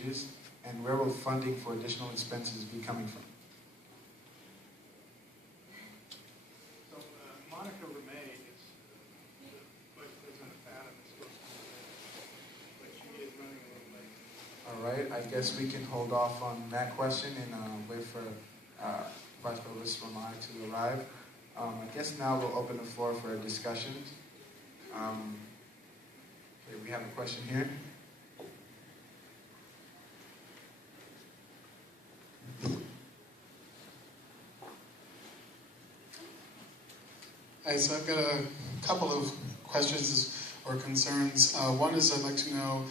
changes, and where will funding for additional expenses be coming from? So Monica Ramey is Vice President of FATM, is supposed to be there, but she is running a little late. All right, I guess we can hold off on that question and wait for Vice Provost Ramey to arrive. I guess now we'll open the floor for a discussion. Okay, we have a question here. Hi, so I've got a couple of questions or concerns. One is I'd like to know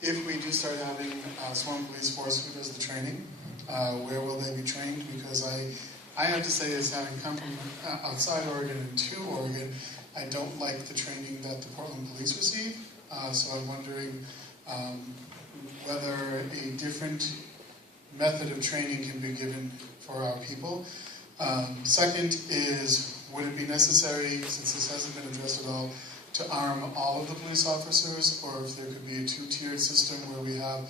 if we do start having a sworn police force, who does the training? Where will they be trained? Because I have to say, as having come from outside Oregon and to Oregon, I don't like the training that the Portland police receive. So I'm wondering whether a different method of training can be given for our people. Second is, would it be necessary, since this hasn't been addressed at all, to arm all of the police officers, or if there could be a two-tiered system where we have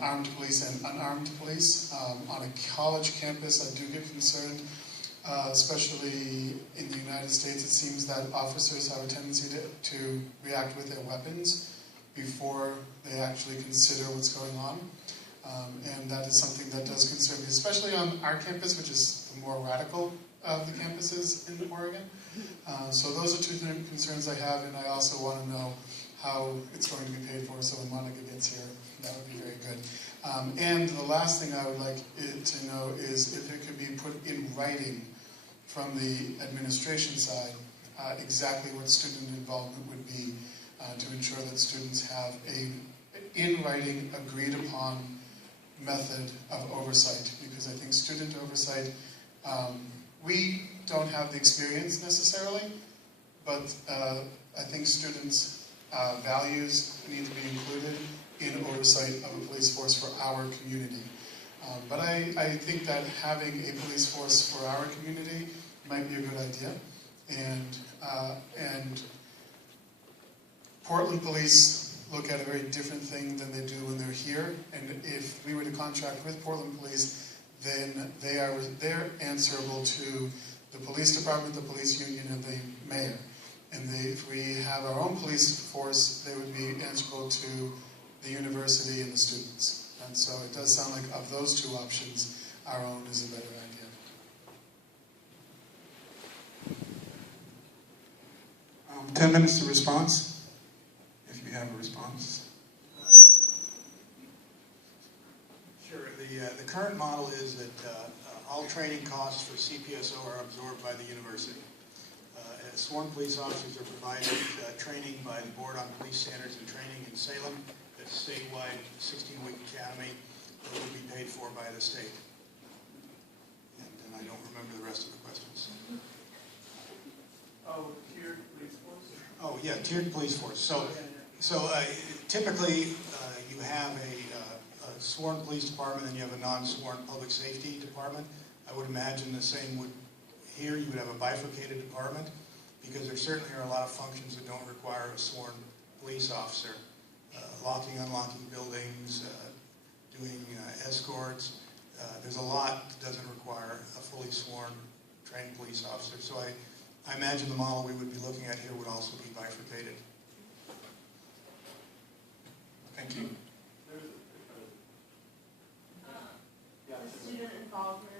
armed police and unarmed police? On a college campus, I do get concerned, especially in the United States. It seems that officers have a tendency to react with their weapons before they actually consider what's going on. And that is something that does concern me, especially on our campus, which is the more radical of the campuses in Oregon. So those are two concerns I have, and I also want to know how it's going to be paid for, so when Monica gets here, that would be very good. And the last thing I would like to know is if it could be put in writing from the administration side, exactly what student involvement would be to ensure that students have a in writing, agreed upon method of oversight, because I think student oversight, we don't have the experience necessarily, but I think students' values need to be included in oversight of a police force for our community. But I think that having a police force for our community might be a good idea. And Portland police look at a very different thing than they do when they're here. And if we were to contract with Portland Police, then they're answerable to the police department, the police union, and the mayor. And if we have our own police force, they would be answerable to the university and the students. And so it does sound like of those two options, our own is a better idea. 10 minutes to response, if you have a response. Sure. The current model is that all training costs for CPSO are absorbed by the university. Sworn police officers are provided training by the Board on Police Standards and Training in Salem. It's a statewide 16-week academy that will be paid for by the state. And I don't remember the rest of the questions. Oh, tiered police force? Oh, yeah, tiered police force. So typically you have a sworn police department and you have a non-sworn public safety department. I would imagine the same would here. You would have a bifurcated department because there certainly are a lot of functions that don't require a sworn police officer. Locking, unlocking buildings, doing escorts. There's a lot that doesn't require a fully sworn trained police officer. So I imagine the model we would be looking at here would also be bifurcated. Thank you. Student involvement.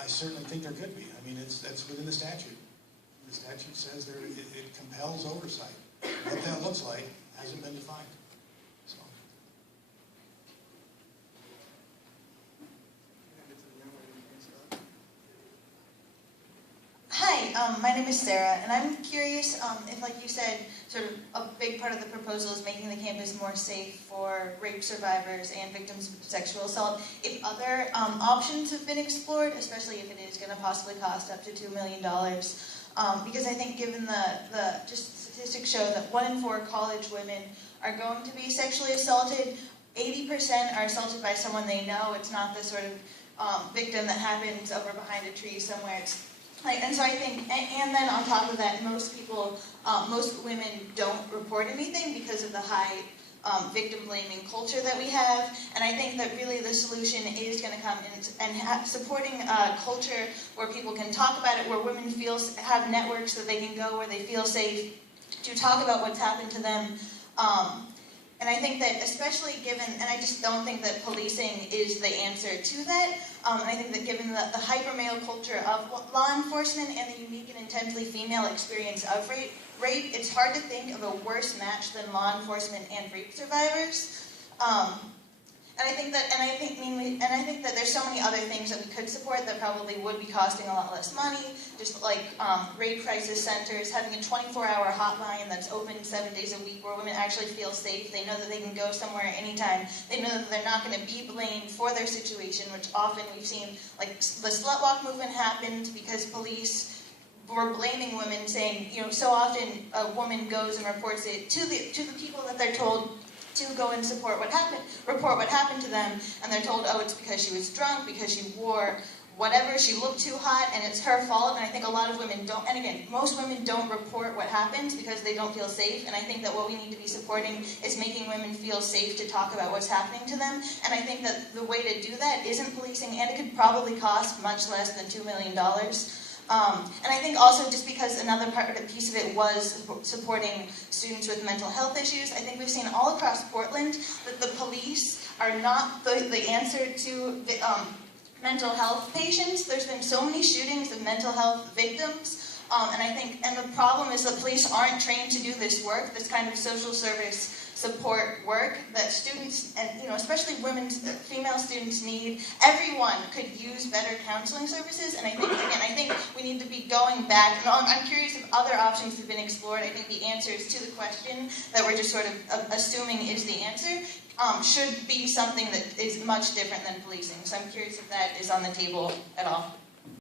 I certainly think there could be. I mean, that's within the statute. The statute says it compels oversight. What that looks like hasn't been defined. So. Hi, my name is Sarah, and I'm curious if, like you said, sort of a big part of the proposal is making the campus more safe for rape survivors and victims of sexual assault. If other options have been explored, especially if it is going to possibly cost up to $2 million, because I think given the just statistics show that 1 in 4 college women are going to be sexually assaulted. 80% are assaulted by someone they know. It's not the sort of victim that happens over behind a tree somewhere. It's And so I think, and then on top of that, most people, most women don't report anything because of the high victim blaming culture that we have. And I think that really the solution is going to come in and supporting a culture where people can talk about it, where women have networks that they can go, where they feel safe to talk about what's happened to them. And I think that especially given, and I just don't think that policing is the answer to that, and I think that given the hyper-male culture of law enforcement and the unique and intensely female experience of rape, it's hard to think of a worse match than law enforcement and rape survivors. And I think that there's so many other things that we could support that probably would be costing a lot less money, just like rape crisis centers, having a 24-hour hotline that's open 7 days a week where women actually feel safe. They know that they can go somewhere anytime. They know that they're not going to be blamed for their situation, which often we've seen, like the slut walk movement happened because police were blaming women, saying, so often a woman goes and reports it to the people that they're told to go and report what happened to them, and they're told, oh, it's because she was drunk, because she wore whatever, she looked too hot, and it's her fault. And I think a lot of women don't, and again, most women don't report what happens because they don't feel safe, and I think that what we need to be supporting is making women feel safe to talk about what's happening to them, and I think that the way to do that isn't policing, and it could probably cost much less than $2 million. And I think also just because another piece of it was supporting students with mental health issues, I think we've seen all across Portland that the police are not the answer to mental health patients. There's been so many shootings of mental health victims, and the problem is that police aren't trained to do this work, this kind of social service support work that students, and especially female students need. Everyone could use better counseling services, and I think we need to be going back. And I'm curious if other options have been explored. I think the answers to the question that we're just sort of assuming is the answer should be something that is much different than policing. So I'm curious if that is on the table at all.